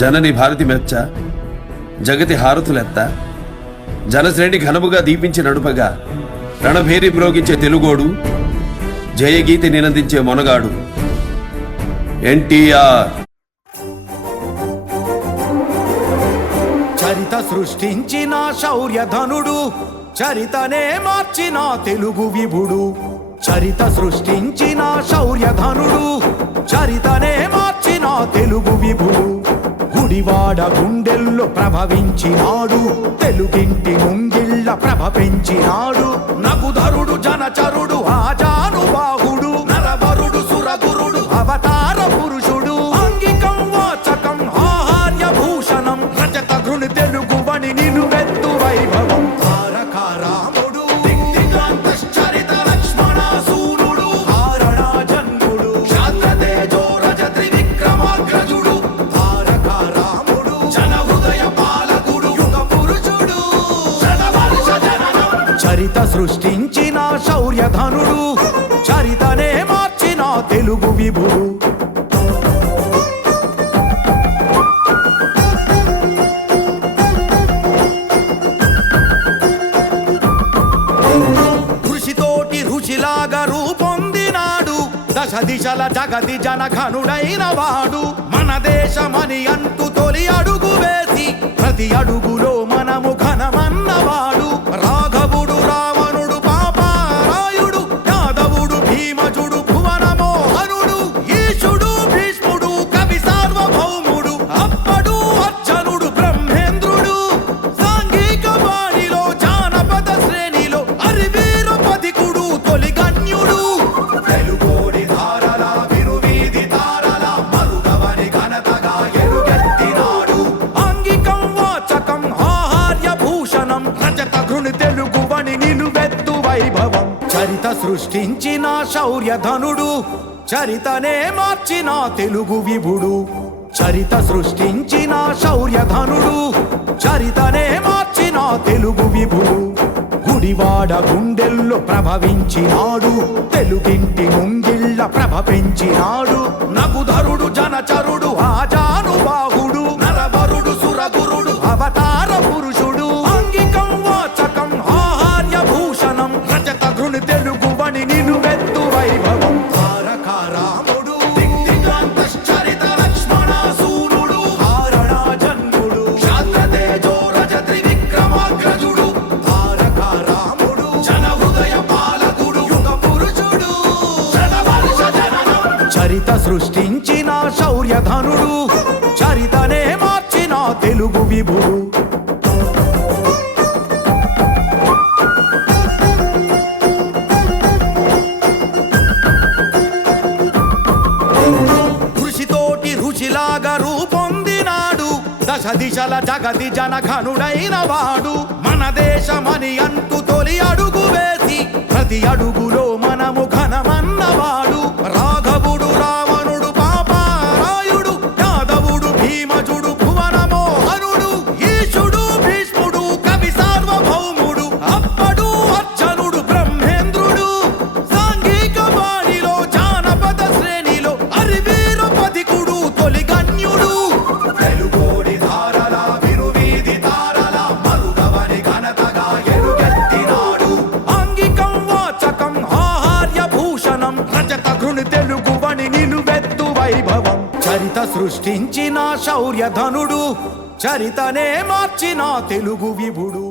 జనని భారతి మెచ్చ జగతి హారతులెత్త జనశ్రేణి ఘనముగా దీపించి నడుపగా రణభేరి మ్రోగించే తెలుగోడు జయగీతి నినందించే మొనగాడు ఎన్టీఆర్. చరిత సృష్టించిన శౌర్యధనుడు, చరితనే మార్చిన తెలుగు విభుడు. చరిత సృష్టించిన శౌర్యధనుడు, చరితనే మార్చిన తెలుగు విభుడు. గుడివాడ గుండెల్లో ప్రభవించినాడు, తెలుగింటి ముంగిళ్ళ ప్రభ పెంచినాడు. నగుధరుడు జనచరుడు ఆజానుబాహుడు, నరవరుడు సురగురుడు అవతార పురుషుడు. అంగికం వాచకం ఆహార్య భూషణం, రజత గృణి తెలుగువని నిలువెత్తు వైభవం. తారక రాముడు దిగ్దిగాంతశ్చరిత లక్ష్మణ సూనుడు, హారణ జన్ముడు శాస్త్రతేజో రజ త్రివిక్రమాగ్రజుడు. తారక రాముడు జన హృదయ పాలకుడు, యుగ పురుషుడు శతవర్ష జననం. చరిత సృష్టించిన శౌర్యధనుడు, చరితనే మార్చిన తెలుగు విభుడు. కృషితోటి రుచిలాగా రూపొందినాడు, దశ దిశల జగతి జనఘనుడైన వాడు. మన దేశమని అంటూ తొలి అడుగు వేసి ప్రతి అడుగులో మనము ఘనమన్నవాడు. రాఘవుడు రావణుడు పాపారాయుడు, యాదవుడు భీమజుడు భువన మోహనుడు, ఈశుడు భీష్ముడు కవి సార్వభౌముడు, అప్పడు అర్జునుడు బ్రహ్మేంద్రుడు. సాంఘిక వాణిలో జానపద శ్రేణిలో అరివీర పదికుడు తొలి గణ్యుడు. తెలుగోడి ధారల విరువీధి తారల మరుగవని ఘనతగా ఎరుగెత్తినాడు. అంగికం వాచకం ఆహార్య భూషణం, రజత గృణి తెలుగువని నిలువెత్తు వైభవం. చరిత సృష్టించిన శౌర్యధనుడు, చరితనే మార్చిన తెలుగు విభుడు. చరిత సృష్టించిన శౌర్యధనుడు, చరితనే మార్చిన తెలుగు విభుడు. గుడివాడ గుండెల్లో ప్రభవించినాడు, తెలుగింటి ముంగిళ్ళ ప్రభ పెంచినాడు. నగుధరుడు జనచరుడు ఆజానుబాహుడు, నరవరుడు సురగురుడు అవతార పురుషుడు. అంగికం వాచకం ఆహార్య భూషణం, రజత గృణి తెలుగువని నిలువెత్తు వైభవం. తారక రాముడు దిగ్దిగాంతశ్చరిత లక్ష్మణ సూనుడు, హారణ జన్ముడు శాస్త్రతేజో రజ త్రివిక్రమాగ్రజుడు. తారక రాముడు జన హృదయ పాలకుడు, యుగ పురుషుడు శతవర్ష జననం. చరిత సృష్టించిన శౌర్యధనుడు, చరితనే మార్చిన తెలుగు విభుడు. కృషితోటి రుచిలాగా రూపొందినాడు, దశ దిశల జగతి జనఘనుడైన వాడు. మన దేశమని అంటూ తొలి అడుగు వేసి ప్రతి అడుగులో మనము ఘనమన్నవాడు. రాఘవుడు రావణుడు పాపారాయుడు, యాదవుడు భీమజుడు భువన మోహనుడు, ఈశుడు భీష్ముడు కవి సార్వభౌముడు, అప్పడు అర్జునుడు బ్రహ్మేంద్రుడు. సాంఘిక వాణిలో జానపద శ్రేణిలో అరివీర పదికుడు తొలి గణ్యుడు. తెలుగోడి ధారల విరువీధి తారల మరుగవని ఘనతగా ఎరుగెత్తినాడు. అంగికం వాచకం ఆహార్య భూషణం, రజత గృణి తెలుగువని నిలువెత్తు వైభవం. చరిత సృష్టించిన శౌర్యధనుడు, చరితనే మార్చిన తెలుగు విభుడు.